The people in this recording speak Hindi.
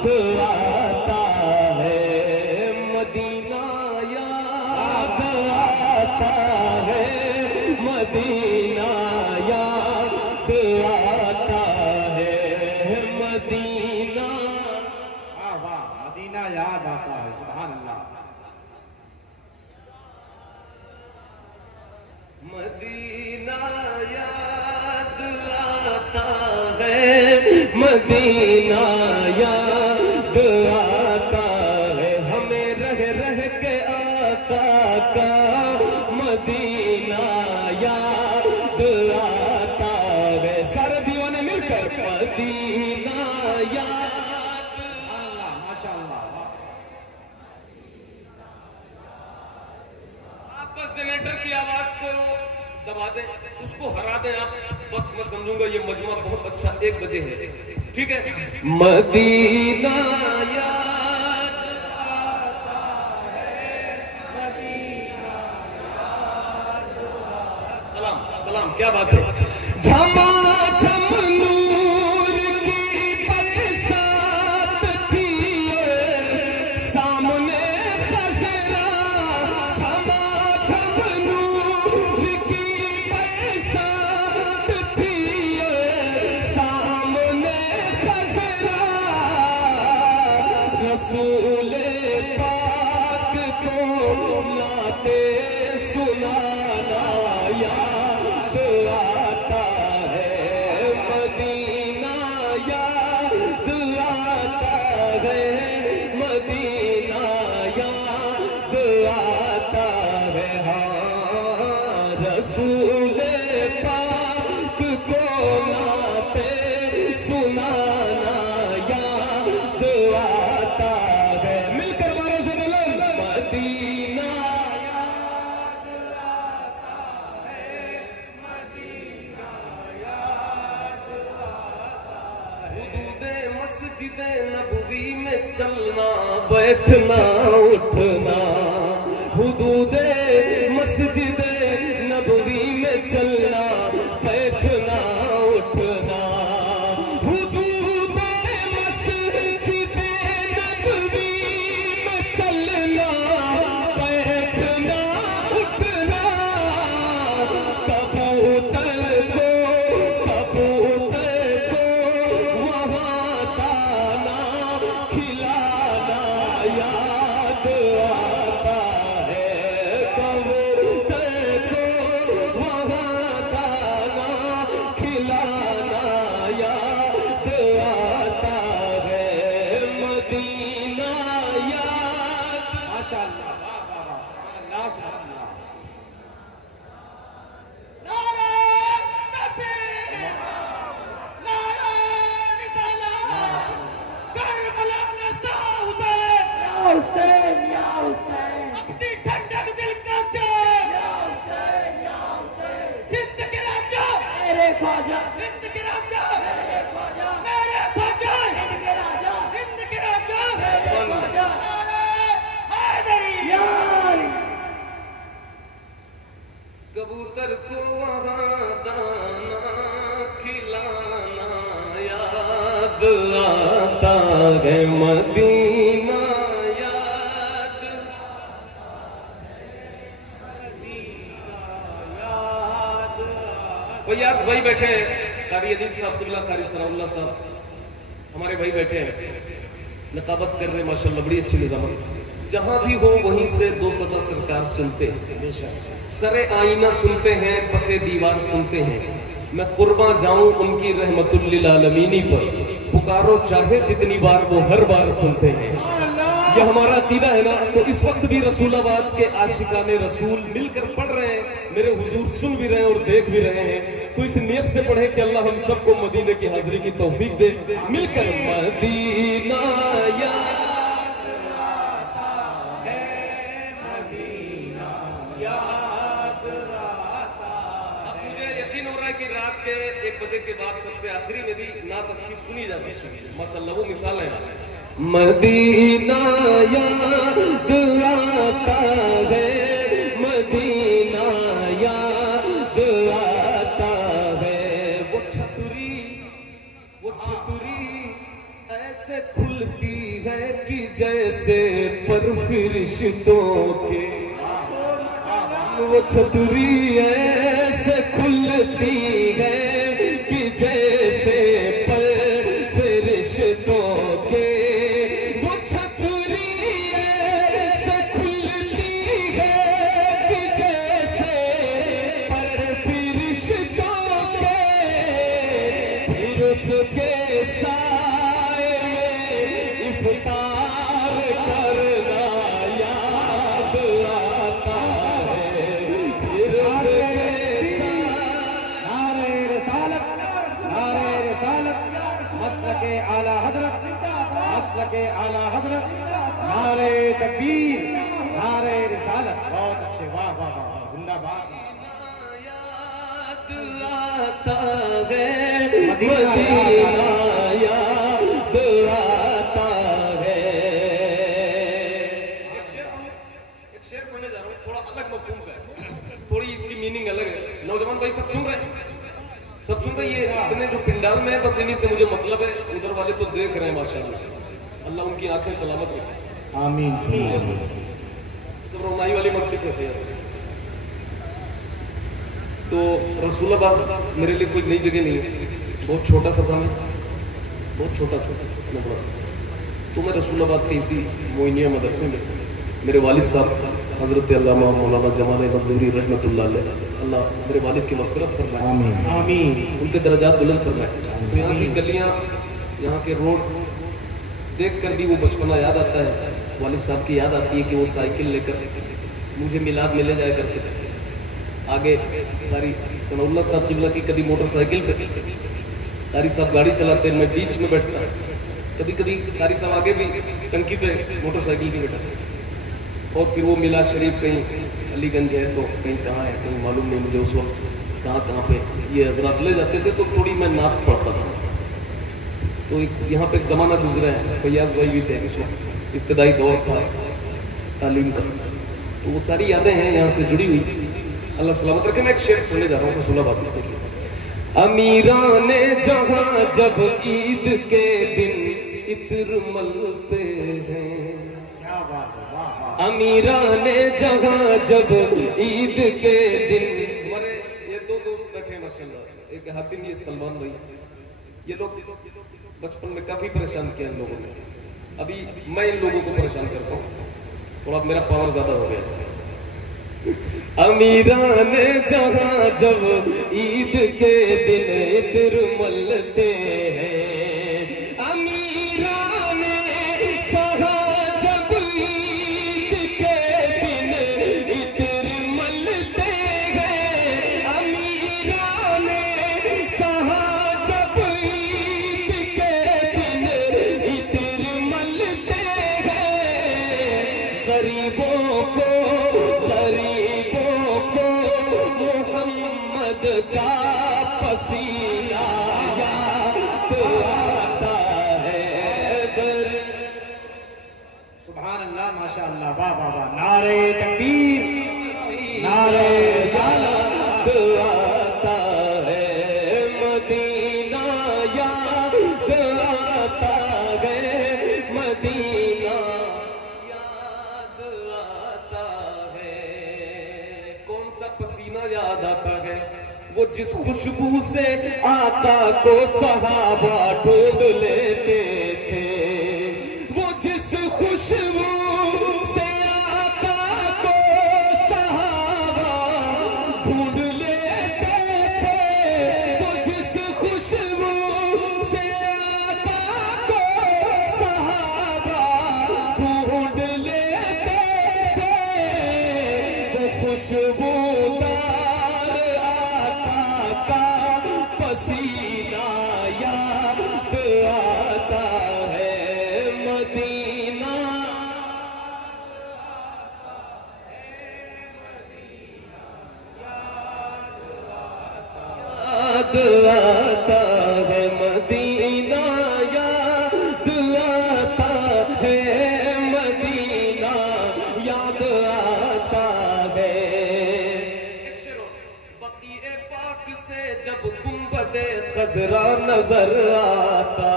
आता है, मदीना याद आता है, मदीना याद आता है, मदीना। वाह वाह, मदीना याद आता है, सुभान अल्लाह। मदीना याद आता है, मदीना याद आता है, हमें रह रह के आका का मदीना याद आता है। सारे दीवाने मिलकर मदीना याद। अल्लाह माशाअल्लाह। आप बस जनरेटर की आवाज को दबा दें, उसको हरा दें आप, बस मैं समझूंगा ये मजमा बहुत अच्छा 1 बजे है, ठीक है। मदीना याद आता है, मदीना याद आता है। सलाम सलाम, क्या बात है। झमाझम नूर की बरसात थी सामने खजरा, झमाझम नूर की बरसात थी सामने खजरा, रसूले पाक को नाते सुनाना याद आता है, मदीना याद आता है, मदीना याद आता है। हाँ, रसूले पाक को नाते सुनाना याद आता है। मिलकर बारों से बुलंद, मदीना हुदूदे मस्जिदे नबवी में चलना बैठना उठना, हुदूदे मस्जिदे नबवी में चलना बैठना उठना, हुदूदे मस्जिदे नबवी में चलना बैठना उठना, कबूतर को वहाँ दाना खिलाना याद आता है, कबूतर को वहाँ दाना खिलाना याद आता है, मदीना याद। माशाअल्लाह, वाह वाह वाह, सुभान अल्लाह, सुभान अल्लाह। नारे तकबीर, नारे रिसालत, करबला का साउदे, या हुसैन या हुसैन, अपनी ठंडक दिल का चैन, या हुसैन या हुसैन, हिंद के राजा, मेरे ख्वाजा, हिंद के राजा, मेरे ख्वाजा, मेरे ख्वाजा, हिंद के राजा, हिंद के राजा, मेरे ख्वाजा, नारे हैदरी। या अली। कबूतर को वहाँ दाना खिलाना याद आता है, मदीना याद। फैयाज भाई बैठे हैं, कारी अनीस साहब, कारी सनाउल्लाह साहब हमारे भाई बैठे हैं, नकाबत कर रहे माशाल्लाह, बड़ी अच्छी निजामत। जहां भी हो वहीं से 2 सदा सरकार सुनते हैं, सरे आईना सुनते हैं, पसे दीवार सुनते हैं, मैं कुर्बा जाऊं उनकी रहमतुल्लिल आलमीनी पर, पुकारो चाहे जितनी बार वो हर बार सुनते हैं। ये हमारा अकीदा है ना, तो इस वक्त भी रसूलाबाद के आशिकाने रसूल मिलकर पढ़ रहे हैं, मेरे हुजूर सुन भी रहे हैं और देख भी रहे हैं, तो इस नियत से पढ़े कि अल्लाह हम सबको मदीने की हाजिरी की तौफीक दे। मिलकर मदीना याद आता है, मदीना याद आता है। अब मुझे यकीन हो रहा है कि रात के 1 बजे के बाद सबसे आखिरी में भी नात अच्छी सुनी जा सकती है, माशाअल्लाह, वो मिसाल है। मदीना याद आता है, मदीना याद आता है, वो छतरी ऐसे खुलती खुलती है कि जैसे पर फरिश्तों के, वो छतरी ऐसे खुलती है कि जैसे पर फरिश्तों के, वो छतरी ऐसे खुलती है कि जैसे पर फरिश्तों के, फिर उसके साए में इफ्तार करना याद आता है, फिर उसके साथ नारे रिसालत, नारे रिसालत, मसलके आला हजरत, मसलके आला हजरत, नारे तकबीर, नारे रिसालत। बहुत अच्छे, वाह वाह वाह वाह, जिंदाबाद। आता है मदीना याद आता है। एक शेर पढ़ने जा रहा हूँ, थोड़ा अलग मफहूम का है, थोड़ी इसकी मीनिंग अलग है। नौजवान भाई सब सुन रहे हैं, सब सुन रहे हैं। ये इतने जो पिंडाल में है बस इन्हीं से मुझे मतलब है, उधर वाले तो देख रहे हैं माशाल्लाह, अल्लाह उनकी आंखें सलामत रखे। आमीन। तो रोमाई वाली मक्ति कहते हैं। तो रसूलाबाद मेरे लिए कोई नई जगह नहीं है, बहुत छोटा सा था, मैं बहुत छोटा सा मैं पढ़ा। तो मैं रसूलाबाद के इसी मोइनिया मदरसे में मेरे वालिद साहब हजरत अल्लामा मौलाना जमाल अहमद नूरी रहमतुल्लाह अलैह, अल्लाह मेरे वालिद की मग़फ़िरत फरमाए, आमीन आमीन, उनके दर्जात बुलंद फरमाए। तो यहाँ की गलियाँ, यहाँ के रोड देख कर भी वो बचपना याद आता है। वालिद साहब की याद आती है कि वो साइकिल लेकर मुझे मिलाद मिले जाया करते थे। आगे कारी सनाउल्लाह साहब किबला की कभी मोटरसाइकिल पे, कारी साहब गाड़ी चलाते, मैं बीच में बैठता, कभी कभी कारी साहब आगे भी टंकी पे मोटरसाइकिल की बैठा, और फिर वो मिलाद शरीफ कहीं अलीगंज है तो कहीं कहाँ है कहीं मालूम नहीं मुझे उस वक्त कहाँ पे ये हजरात ले जाते थे, तो थोड़ी मैं नात पढ़ता था। तो यहाँ पे एक ज़माना गुजरा है, फैयाज भाई भी थे, उस वक्त इब्तदाई दौर था तालीम का, तो वो सारी यादें हैं यहाँ से जुड़ी हुई। अल्लाह सलामत रखे। मैं एक शेर पढ़ने जा रहा हूँ, सुना बात देखिए। अमीराने जहाँ जब ईद के दिन इत्र मलते हैं, क्या बात है, वाह वाह। अमीराने जहाँ जब ईद के दिन, हमारे ये दो दोस्त बैठे हैं माशाल्लाह, एक हातिम ये सलमान भाई, ये लोग बचपन में काफी परेशान किया इन लोगों ने, अभी मैं इन लोगों को परेशान करता हूँ, थोड़ा मेरा पावर ज्यादा हो गया। अमीराने जहाँ जब ईद के दिन इत्र मलते हैं, अमीराने जहाँ जब ईद के दिन इत्र मलते हैं, अमीराने जहाँ जब ईद के दिन इत्र मलते हैं, गरीबों को मोहम्मद का पसीना याद आता है। सुभान अल्लाह, माशा अल्लाह, वाह वाह वाह, नारे तकबीर, नारे रिसालत आता है, मदीना याद आता है, मदीना याद आता है। कौन सा पसीना याद आता है? वो जिस खुशबू से आका को सहाबा ढूंढ लेते थे, वो जिस खुशबू से आका को सहाबा ढूंढ लेते थे, वो जिस खुशबू से आका को सहाबा ढूंढ लेते थे, वो खुशबूदार आका का पसीना याद आता है, मदीना याद आता है, मदीना याद आता है, मदीना याद आता है। एक शेर और, बक़ीए पाक से जब गुंबदे खज़रा नजर आता